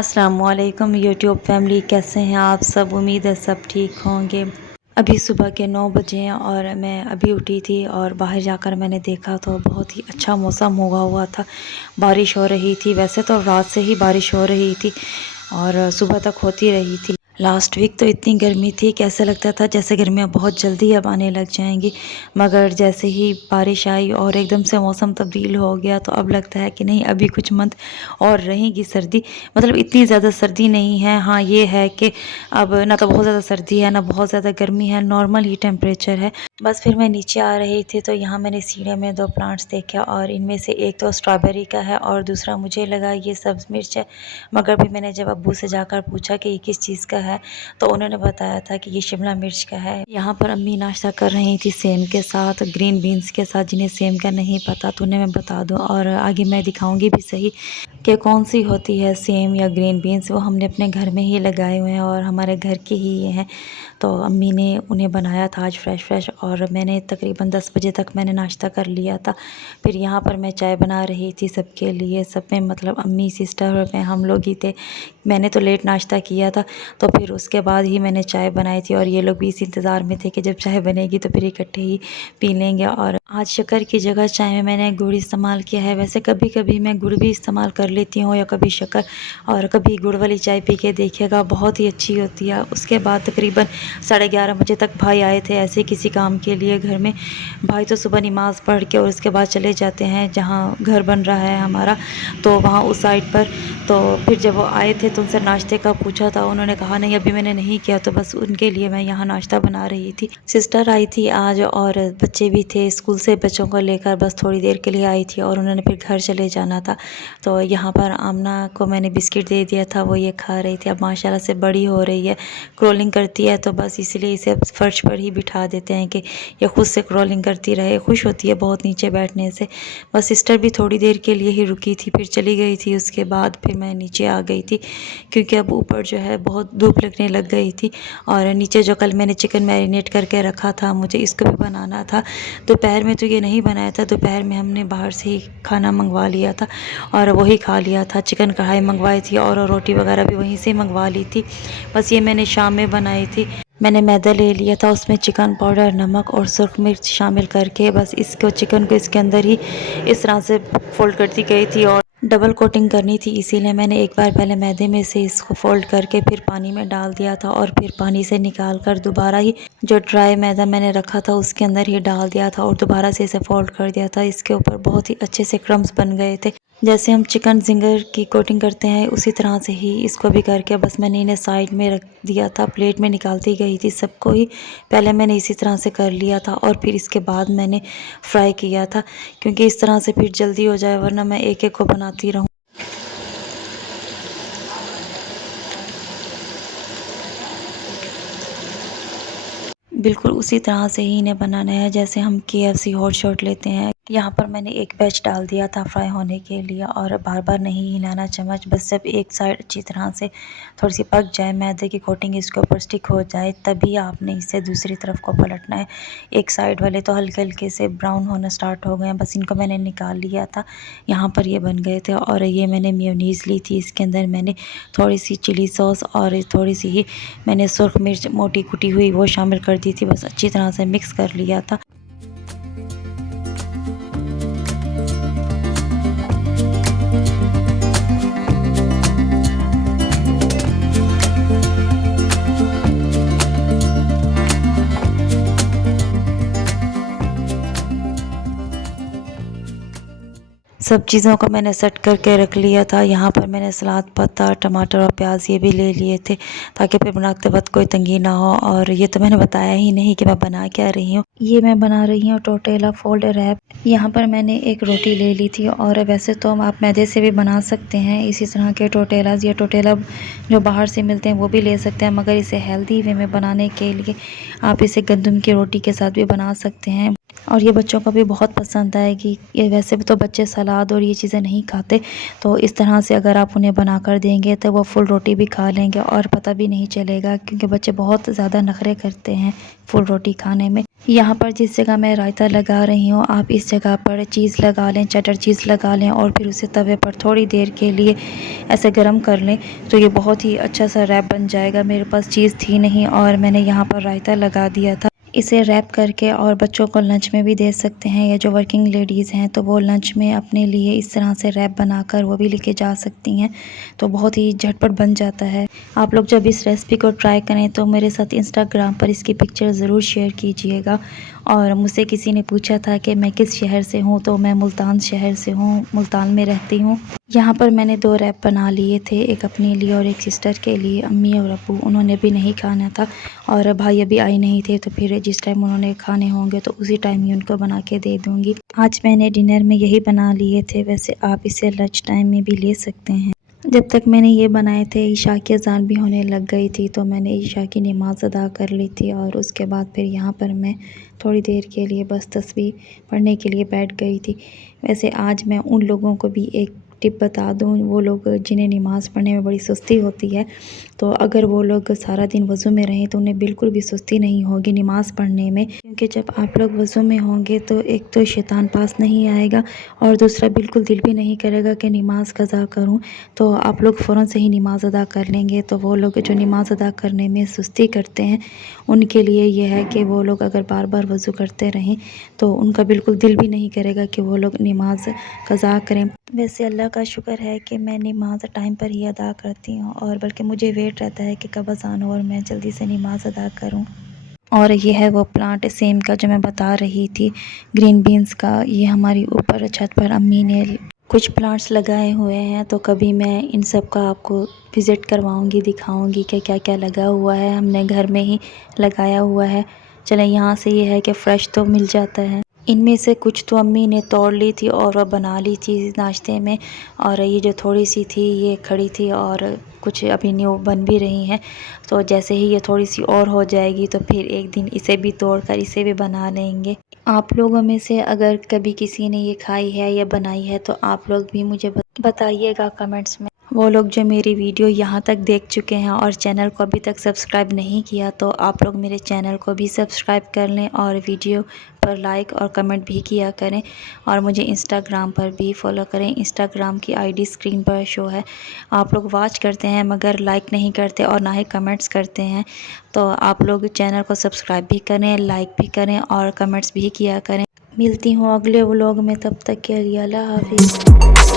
अस्सलामुअलैकुम YouTube family, कैसे हैं आप सब। उम्मीद है सब ठीक होंगे। अभी सुबह के 9 बजे हैं और मैं अभी उठी थी और बाहर जाकर मैंने देखा तो बहुत ही अच्छा मौसम हुआ था। बारिश हो रही थी, वैसे तो रात से ही बारिश हो रही थी और सुबह तक होती रही थी। लास्ट वीक तो इतनी गर्मी थी कि ऐसा लगता था जैसे गर्मियाँ बहुत जल्दी अब आने लग जाएंगी, मगर जैसे ही बारिश आई और एकदम से मौसम तब्दील हो गया तो अब लगता है कि नहीं, अभी कुछ मंथ और रहेगी सर्दी। मतलब इतनी ज़्यादा सर्दी नहीं है। हाँ, ये है कि अब ना तो बहुत ज़्यादा सर्दी है ना बहुत ज़्यादा गर्मी है, नॉर्मल ही टेम्परेचर है। बस फिर मैं नीचे आ रही थी तो यहाँ मैंने सीढ़ियों में 2 प्लांट्स देखे और इनमें से एक तो स्ट्रॉबेरी का है और दूसरा मुझे लगा ये सब्ज़ मिर्च है। मगर भी मैंने जब अब्बू से जाकर पूछा कि ये किस चीज़ का है तो उन्होंने बताया था कि ये शिमला मिर्च का है। यहाँ पर अम्मी नाश्ता कर रही थी सेम के साथ, ग्रीन बीन्स के साथ। जिन्हें सेम का नहीं पता तो उन्हें मैं बता दूँ और आगे मैं दिखाऊंगी भी सही कि कौन सी होती है सेम या ग्रीन बीन्स। वो हमने अपने घर में ही लगाए हुए हैं और हमारे घर के ही ये हैं। तो अम्मी ने उन्हें बनाया था आज फ्रेश और मैंने तकरीबन 10 बजे तक मैंने नाश्ता कर लिया था। फिर यहाँ पर मैं चाय बना रही थी सबके लिए। सब में मतलब अम्मी, सिस्टर और मैं, हम लोग ही थे। मैंने तो लेट नाश्ता किया था तो फिर उसके बाद ही मैंने चाय बनाई थी और ये लोग भी इस इंतज़ार में थे कि जब चाय बनेगी तो फिर इकट्ठे ही पी लेंगे। और आज शक्कर की जगह चाय में मैंने गुड़ इस्तेमाल किया है। वैसे कभी कभी मैं गुड़ भी इस्तेमाल कर लेती हूँ या कभी शक्कर, और कभी गुड़ वाली चाय पी के देखिएगा, बहुत ही अच्छी होती है। उसके बाद तकरीबन 11:30 बजे तक भाई आए थे ऐसे किसी काम के लिए घर में। भाई तो सुबह नमाज़ पढ़ के और उसके बाद चले जाते हैं जहाँ घर बन रहा है हमारा, तो वहाँ उस साइड पर। तो फिर जब वो आए थे तो उनसे नाश्ते का पूछा था, उन्होंने कहा नहीं अभी मैंने नहीं किया, तो बस उनके लिए मैं यहाँ नाश्ता बना रही थी। सिस्टर आई थी आज और बच्चे भी थे स्कूल से, बच्चों को लेकर बस थोड़ी देर के लिए आई थी और उन्होंने फिर घर चले जाना था। तो यहाँ पर आमना को मैंने बिस्किट दे दिया था, वो ये खा रही थी। अब माशाल्लाह से बड़ी हो रही है, क्रोलिंग करती है, तो बस इसलिए इसे फर्श पर ही बिठा देते हैं कि ये खुद से क्रोलिंग करती रहे। खुश होती है बहुत नीचे बैठने से। बस सिस्टर भी थोड़ी देर के लिए ही रुकी थी, फिर चली गई थी। उसके बाद फिर मैं नीचे आ गई थी क्योंकि अब ऊपर जो है बहुत धूप लगने लग गई थी। और नीचे जो कल मैंने चिकन मैरिनेट करके रखा था, मुझे इसको भी बनाना था। दोपहर में तो ये नहीं बनाया था, दोपहर में हमने बाहर से ही खाना मंगवा लिया था और वही खा लिया था। चिकन कढ़ाई मंगवाई थी और रोटी वगैरह भी वहीं से मंगवा ली थी। बस ये मैंने शाम में बनाई थी। मैंने मैदा ले लिया था, उसमें चिकन पाउडर, नमक और सुरख मिर्च शामिल करके बस इसको, चिकन को इसके अंदर ही इस तरह से फोल्ड करती गई थी और डबल कोटिंग करनी थी। इसीलिए मैंने एक बार पहले मैदे में से इसको फोल्ड करके फिर पानी में डाल दिया था और फिर पानी से निकाल कर दोबारा ही जो ड्राई मैदा मैंने रखा था उसके अंदर ही डाल दिया था और दोबारा से इसे फोल्ड कर दिया था। इसके ऊपर बहुत ही अच्छे से क्रम्स बन गए थे। जैसे हम चिकन जिंगर की कोटिंग करते हैं उसी तरह से ही इसको भी करके बस मैंने इन्हें साइड में रख दिया था। प्लेट में निकालती गई थी सबको ही। पहले मैंने इसी तरह से कर लिया था और फिर इसके बाद मैंने फ्राई किया था, क्योंकि इस तरह से फिर जल्दी हो जाए, वरना मैं एक एक को बनाती रहूँ। बिल्कुल उसी तरह से ही इन्हें बनाना है जैसे हम KFC हॉट शॉट लेते हैं। यहाँ पर मैंने एक बैच डाल दिया था फ्राई होने के लिए और बार बार नहीं हिलाना चम्मच, बस जब एक साइड अच्छी तरह से थोड़ी सी पक जाए, मैदे की कोटिंग इसके ऊपर स्टिक हो जाए, तभी आपने इसे दूसरी तरफ को पलटना है। एक साइड वाले तो हल्के हल्के से ब्राउन होना स्टार्ट हो गए हैं, बस इनको मैंने निकाल लिया था। यहाँ पर ये बन गए थे और ये मैंने मेयोनीज़ ली थी, इसके अंदर मैंने थोड़ी सी चिली सॉस और थोड़ी सी ही मैंने सुरख मिर्च मोटी कुटी हुई वो शामिल कर दी थी। बस अच्छी तरह से मिक्स कर लिया था। सब चीज़ों को मैंने सेट करके रख लिया था। यहाँ पर मैंने सलाद पत्ता, टमाटर और प्याज ये भी ले लिए थे ताकि फिर बनाते वक्त कोई तंगी ना हो। और ये तो मैंने बताया ही नहीं कि मैं बना क्या रही हूँ। ये मैं बना रही हूँ टोटेला फोल्ड रैप। यहाँ पर मैंने एक रोटी ले ली थी और वैसे तो आप मैदे से भी बना सकते हैं इसी तरह के टोटेलाज, या टोटेला जो बाहर से मिलते हैं वो भी ले सकते हैं, मगर इसे हेल्दी वे में बनाने के लिए आप इसे गंदम की रोटी के साथ भी बना सकते हैं और ये बच्चों को भी बहुत पसंद आएगी। ये वैसे भी तो बच्चे सलाद और ये चीज़ें नहीं खाते, तो इस तरह से अगर आप उन्हें बना कर देंगे तो वो फुल रोटी भी खा लेंगे और पता भी नहीं चलेगा, क्योंकि बच्चे बहुत ज़्यादा नखरे करते हैं फुल रोटी खाने में। यहाँ पर जिस जगह मैं रायता लगा रही हूँ, आप इस जगह पर चीज़ लगा लें, चटर चीज़ लगा लें और फिर उसे तवे पर थोड़ी देर के लिए ऐसे गरम कर लें, तो ये बहुत ही अच्छा सा रैप बन जाएगा। मेरे पास चीज़ थी नहीं और मैंने यहाँ पर रायता लगा दिया था। इसे रैप करके और बच्चों को लंच में भी दे सकते हैं, या जो वर्किंग लेडीज़ हैं तो वो लंच में अपने लिए इस तरह से रैप बनाकर वो भी लेके जा सकती हैं, तो बहुत ही झटपट बन जाता है। आप लोग जब इस रेसिपी को ट्राई करें तो मेरे साथ इंस्टाग्राम पर इसकी पिक्चर ज़रूर शेयर कीजिएगा। और मुझसे किसी ने पूछा था कि मैं किस शहर से हूँ, तो मैं मुल्तान शहर से हूँ, मुल्तान में रहती हूँ। यहाँ पर मैंने 2 रैप बना लिए थे, एक अपने लिए और एक सिस्टर के लिए। अम्मी और अब्बू उन्होंने भी नहीं खाना था और भाई अभी आए नहीं थे, तो फिर जिस टाइम उन्होंने खाने होंगे तो उसी टाइम ही उनको बना के दे दूँगी। आज मैंने डिनर में यही बना लिए थे, वैसे आप इसे लंच टाइम में भी ले सकते हैं। जब तक मैंने ये बनाए थे ईशा की अज़ान भी होने लग गई थी, तो मैंने ईशा की नमाज़ अदा कर ली थी और उसके बाद फिर यहाँ पर मैं थोड़ी देर के लिए बस तस्बीह पढ़ने के लिए बैठ गई थी। वैसे आज मैं उन लोगों को भी एक टिप बता दूँ, वो लोग जिन्हें नमाज़ पढ़ने में बड़ी सुस्ती होती है, तो अगर वो लोग सारा दिन वज़ू में रहें तो उन्हें बिल्कुल भी सुस्ती नहीं होगी नमाज़ पढ़ने में, क्योंकि जब आप लोग वज़ू में होंगे तो एक तो शैतान पास नहीं आएगा और दूसरा बिल्कुल दिल भी नहीं करेगा कि नमाज़ कज़ा करूँ, तो आप लोग फ़ौरन से ही नमाज़ अदा कर लेंगे। तो वो लोग जो नमाज़ अदा करने में सुस्ती करते हैं, उनके लिए ये है कि वो लोग अगर बार बार वज़ू करते रहें तो उनका बिल्कुल दिल भी नहीं करेगा कि वो लोग नमाज़ कज़ा करें। वैसे अल्लाह का शुक्र है कि मैं नमाज़ टाइम पर ही अदा करती हूँ, और बल्कि मुझे वेट रहता है कि कब अज़ान हो और मैं जल्दी से नमाज़ अदा करूँ। और ये है वो प्लांट सेम का जो मैं बता रही थी, ग्रीन बीन्स का। ये हमारी ऊपर छत पर अम्मी ने कुछ प्लांट्स लगाए हुए हैं, तो कभी मैं इन सब का आपको विज़िट करवाऊंगी, दिखाऊंगी कि क्या क्या लगा हुआ है। हमने घर में ही लगाया हुआ है। चलें, यहाँ से ये है कि फ़्रेश तो मिल जाता है। इनमें से कुछ तो अम्मी ने तोड़ ली थी और वह बना ली थी नाश्ते में, और ये जो थोड़ी सी थी ये खड़ी थी, और कुछ अभी न्यू बन भी रही हैं। तो जैसे ही ये थोड़ी सी और हो जाएगी तो फिर एक दिन इसे भी तोड़कर इसे भी बना लेंगे। आप लोगों में से अगर कभी किसी ने ये खाई है या बनाई है तो आप लोग भी मुझे बताइएगा कमेंट्स में। वो लोग जो मेरी वीडियो यहाँ तक देख चुके हैं और चैनल को अभी तक सब्सक्राइब नहीं किया, तो आप लोग मेरे चैनल को भी सब्सक्राइब कर लें और वीडियो पर लाइक और कमेंट भी किया करें, और मुझे इंस्टाग्राम पर भी फॉलो करें। इंस्टाग्राम की आईडी स्क्रीन पर शो है। आप लोग वॉच करते हैं मगर लाइक नहीं करते और ना ही कमेंट्स करते हैं, तो आप लोग चैनल को सब्सक्राइब भी करें, लाइक भी करें और कमेंट्स भी किया करें। मिलती हूँ अगले व्लॉग में, तब तक के लिए अल्लाह हाफिज़।